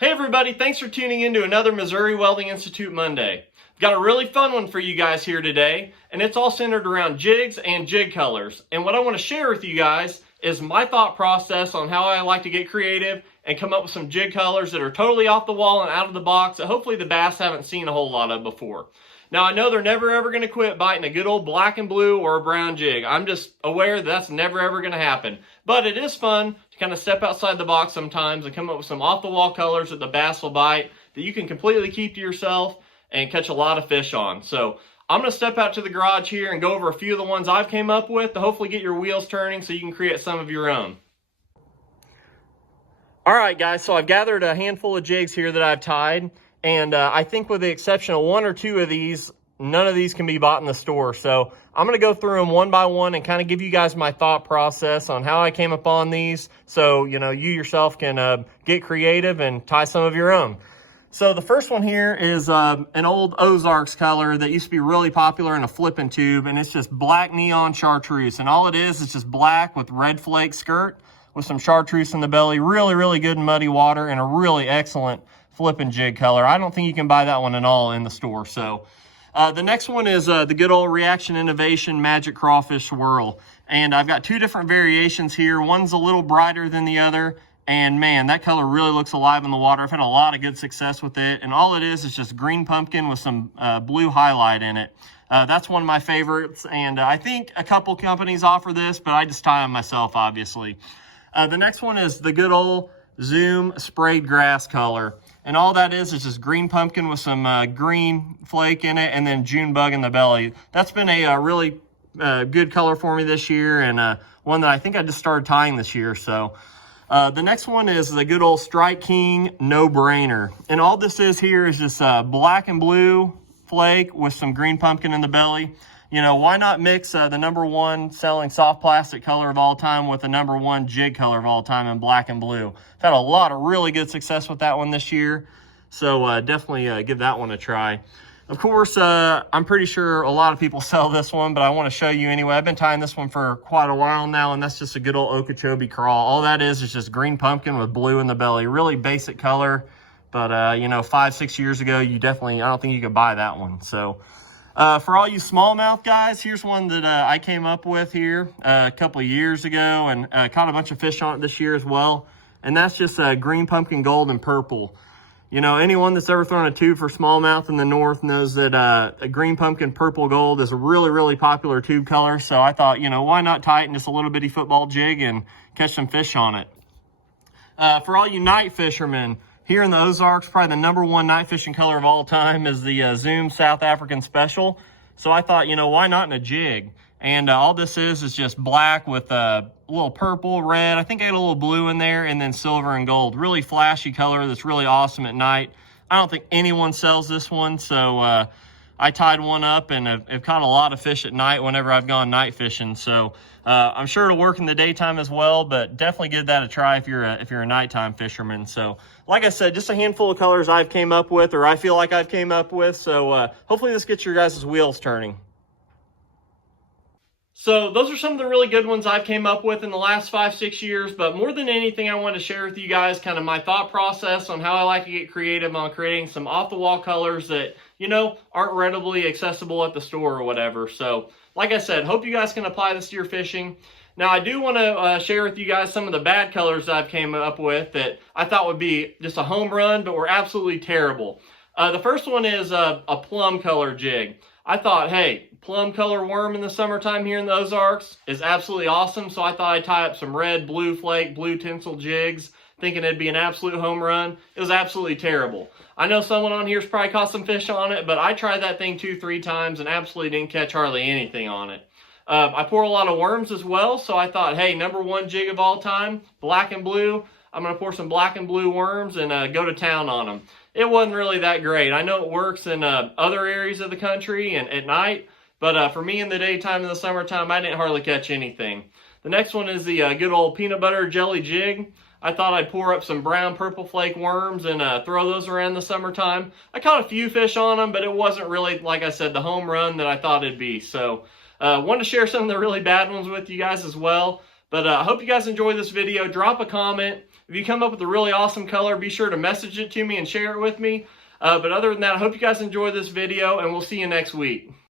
Hey everybody, thanks for tuning in to another Missouri Welding Institute Monday. Got a really fun one for you guys here today, and it's all centered around jigs and jig colors. And what I want to share with you guys is my thought process on how I like to get creative and come up with some jig colors that are totally off the wall and out of the box that hopefully the bass haven't seen a whole lot of before. Now I know they're never ever going to quit biting a good old black and blue or a brown jig. I'm just aware that that's never ever going to happen. But it is fun to kind of step outside the box sometimes and come up with some off the wall colors that the bass will bite that you can completely keep to yourself and catch a lot of fish on. So I'm going to step out to the garage here and go over a few of the ones I've came up with to hopefully get your wheels turning so you can create some of your own. All right guys, so I've gathered a handful of jigs here that I've tied. And I think with the exception of one or two of these, none of these can be bought in the store. So I'm going to go through them one by one and kind of give you guys my thought process on how I came upon these. So, you yourself can get creative and tie some of your own. So the first one here is an old Ozarks color that used to be really popular in a flipping tube. And it's just black neon chartreuse. And all it is just black with red flake skirt with some chartreuse in the belly. Really, really good in muddy water and a really excellent flipping jig color. I don't think you can buy that one at all in the store. So the next one is the good old Reaction Innovation Magic Crawfish Swirl. And I've got two different variations here. One's a little brighter than the other. And man, that color really looks alive in the water. I've had a lot of good success with it. And all it is just green pumpkin with some blue highlight in it. That's one of my favorites. And I think a couple companies offer this, but I just tie them myself, obviously. The next one is the good old Zoom Sprayed Grass color. And all that is just green pumpkin with some green flake in it and then June bug in the belly. That's been a really good color for me this year, and one that I think I just started tying this year. So the next one is the good old Strike King No Brainer. And all this is here is just black and blue flake with some green pumpkin in the belly. Why not mix the #1 selling soft plastic color of all time with the #1 jig color of all time in black and blue? I've had a lot of really good success with that one this year. So definitely give that one a try. Of course, I'm pretty sure a lot of people sell this one, but I want to show you anyway. I've been tying this one for quite a while now, and that's just a good old Okeechobee crawl. All that is just green pumpkin with blue in the belly. Really basic color, but 5-6 years ago, I don't think you could buy that one. So for all you smallmouth guys, here's one that I came up with here a couple of years ago and caught a bunch of fish on it this year as well. And that's just green pumpkin gold and purple. Anyone that's ever thrown a tube for smallmouth in the north knows that a green pumpkin purple gold is a really, really popular tube color. So I thought, why not tie it in just a little bitty football jig and catch some fish on it. For all you night fishermen, here in the Ozarks, probably the #1 night fishing color of all time is the Zoom South African Special. So I thought, why not in a jig? And all this is just black with a little purple, red. I think I got a little blue in there, and then silver and gold. Really flashy color that's really awesome at night. I don't think anyone sells this one, so I tied one up and have caught a lot of fish at night whenever I've gone night fishing. So I'm sure it'll work in the daytime as well, but definitely give that a try if you're a nighttime fisherman. So like I said, just a handful of colors I've came up with, or I feel like I've came up with. So hopefully this gets your guys' wheels turning. So those are some of the really good ones I've came up with in the last 5-6 years, but more than anything, I want to share with you guys kind of my thought process on how I like to get creative on creating some off-the-wall colors that, aren't readily accessible at the store or whatever. So like I said, hope you guys can apply this to your fishing. Now, I do want to share with you guys some of the bad colors I've came up with that I thought would be just a home run, but were absolutely terrible. The first one is a plum color jig. I thought, hey, plum color worm in the summertime here in the Ozarks is absolutely awesome. So I thought I'd tie up some red, blue flake, blue tinsel jigs, thinking it'd be an absolute home run. It was absolutely terrible. I know someone on here's probably caught some fish on it, but I tried that thing 2-3 times and absolutely didn't catch hardly anything on it. I pour a lot of worms as well, so I thought, hey, #1 jig of all time, black and blue. I'm going to pour some black and blue worms and go to town on them. It wasn't really that great. I know it works in other areas of the country and at night, but for me in the daytime in the summertime, I didn't hardly catch anything. The next one is the good old peanut butter jelly jig. I thought I'd pour up some brown purple flake worms and throw those around the summertime. I caught a few fish on them, but it wasn't really, like I said, the home run that I thought it'd be. So wanted to share some of the really bad ones with you guys as well. But I hope you guys enjoy this video. Drop a comment. If you come up with a really awesome color, be sure to message it to me and share it with me. But other than that, I hope you guys enjoy this video, and we'll see you next week.